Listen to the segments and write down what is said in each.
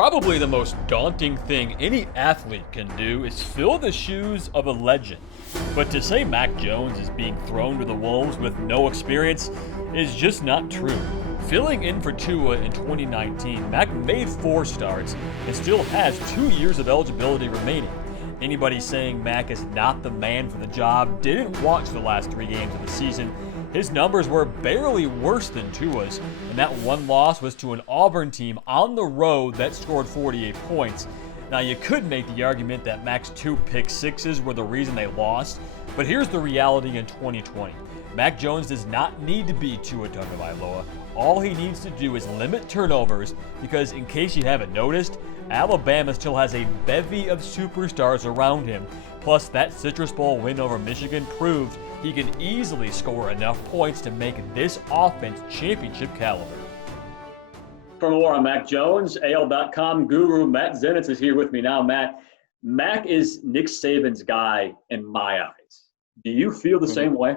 Probably the most daunting thing any athlete can do is fill the shoes of a legend. But to say Mac Jones is being thrown to the wolves with no experience is just not true. Filling in for Tua in 2019, Mac made 4 starts and still has 2 years of eligibility remaining. Anybody saying Mac is not the man for the job didn't watch the last 3 games of the season. His numbers were barely worse than Tua's, and that one loss was to an Auburn team on the road that scored 48 points. Now, you could make the argument that Mac's 2 pick sixes were the reason they lost, but here's the reality in 2020. Mac Jones does not need to be Tua Tagovailoa. All he needs to do is limit turnovers because, in case you haven't noticed, Alabama still has a bevy of superstars around him. Plus, that Citrus Bowl win over Michigan proved he can easily score enough points to make this offense championship caliber. For more on Mac Jones, AL.com guru Matt Zenitz is here with me now. Mac is Nick Saban's guy in my eyes. Do you feel the same way?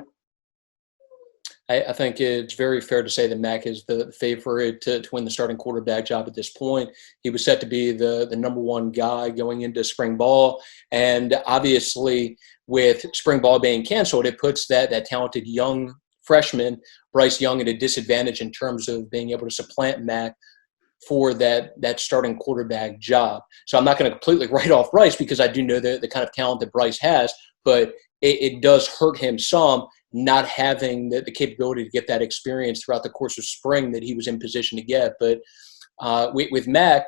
I think it's very fair to say that Mac is the favorite to win the starting quarterback job at this point. He was set to be the number one guy going into spring ball. And obviously, with spring ball being canceled, it puts that talented young freshman, Bryce Young, at a disadvantage in terms of being able to supplant Mac for that starting quarterback job. So I'm not going to completely write off Bryce because I do know the kind of talent that Bryce has, but it does hurt him some not having the capability to get that experience throughout the course of spring that he was in position to get. But with Mac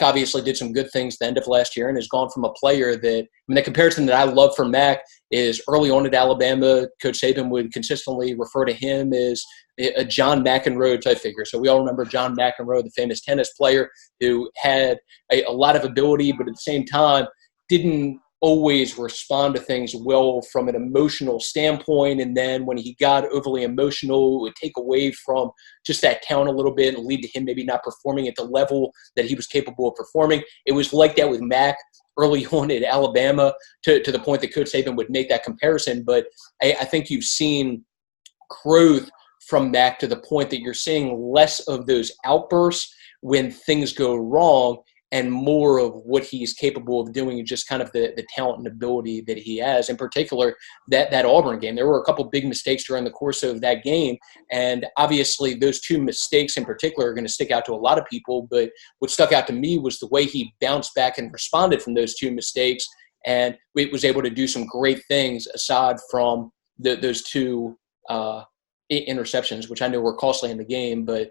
obviously did some good things at the end of last year and has gone from a player that, the comparison that I love for Mac is early on at Alabama, Coach Saban would consistently refer to him as a John McEnroe type figure. So we all remember John McEnroe, the famous tennis player who had a lot of ability, but at the same time didn't always respond to things well from an emotional standpoint. And then when he got overly emotional, it would take away from just that talent a little bit and lead to him maybe not performing at the level that he was capable of performing. It was like that with Mac early on at Alabama to the point that Coach Saban would make that comparison. But I think you've seen growth from Mac to the point that you're seeing less of those outbursts when things go wrong and more of what he's capable of doing, just kind of the talent and ability that he has. In particular, that Auburn game, there were a couple big mistakes during the course of that game. And obviously those 2 mistakes in particular are going to stick out to a lot of people. But what stuck out to me was the way he bounced back and responded from those 2 mistakes. And was able to do some great things aside from those 2 interceptions, which I know were costly in the game, but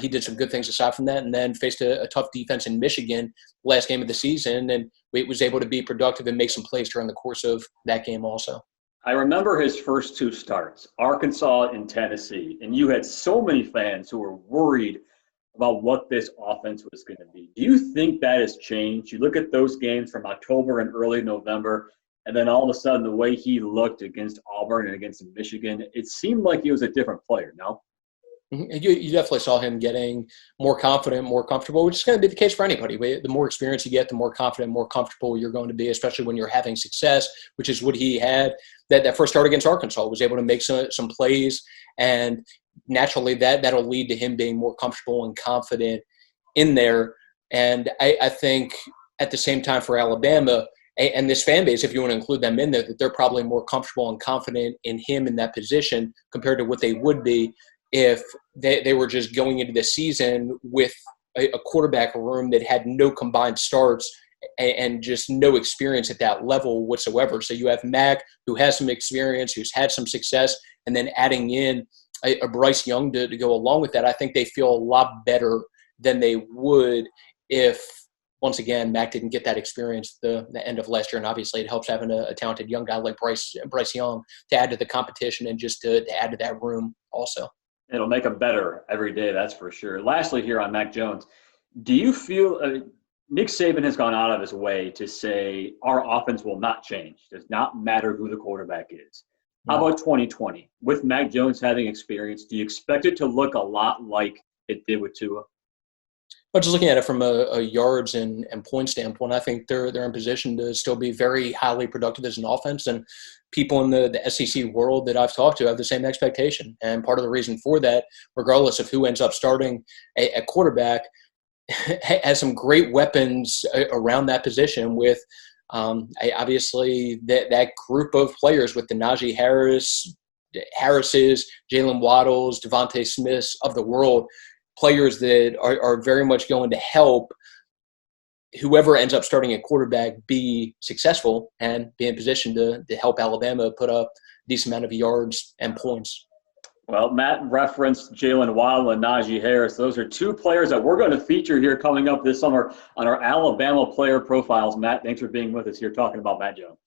he did some good things aside from that, and then faced a tough defense in Michigan last game of the season, and was able to be productive and make some plays during the course of that game also. I remember his first 2 starts, Arkansas and Tennessee, and you had so many fans who were worried about what this offense was going to be. Do you think that has changed? You look at those games from October and early November, and then all of a sudden, the way he looked against Auburn and against Michigan, it seemed like he was a different player, no? You definitely saw him getting more confident, more comfortable, which is going to be the case for anybody. The more experience you get, the more confident, more comfortable you're going to be, especially when you're having success, which is what he had. That first start against Arkansas was able to make some plays, and naturally that'll lead to him being more comfortable and confident in there. And I think at the same time for Alabama, and this fan base, if you want to include them in there, that they're probably more comfortable and confident in him in that position compared to what they would be if they were just going into the season with a quarterback room that had no combined starts and just no experience at that level whatsoever. So you have Mac, who has some experience, who's had some success, and then adding in a Bryce Young to go along with that. I think they feel a lot better than they would if, once again, Mac didn't get that experience the end of last year, and obviously it helps having a talented young guy like Bryce Young to add to the competition and just to add to that room also. It'll make him better every day, that's for sure. Lastly here on Mac Jones, do you feel Nick Saban has gone out of his way to say our offense will not change, does not matter who the quarterback is? How about 2020? With Mac Jones having experience, do you expect it to look a lot like it did with Tua? But just looking at it from a yards and point standpoint, I think they're in position to still be very highly productive as an offense. And people in the SEC world that I've talked to have the same expectation. And part of the reason for that, regardless of who ends up starting at quarterback, has some great weapons around that position with obviously that group of players with the Najee Harris's, Jalen Waddles, Devontae Smiths of the world, players that are very much going to help whoever ends up starting at quarterback be successful and be in position to help Alabama put up a decent amount of yards and points. Well, Matt referenced Jalen Waddle and Najee Harris. Those are two players that we're going to feature here coming up this summer on our Alabama player profiles. Matt, thanks for being with us here talking about Matt Jones.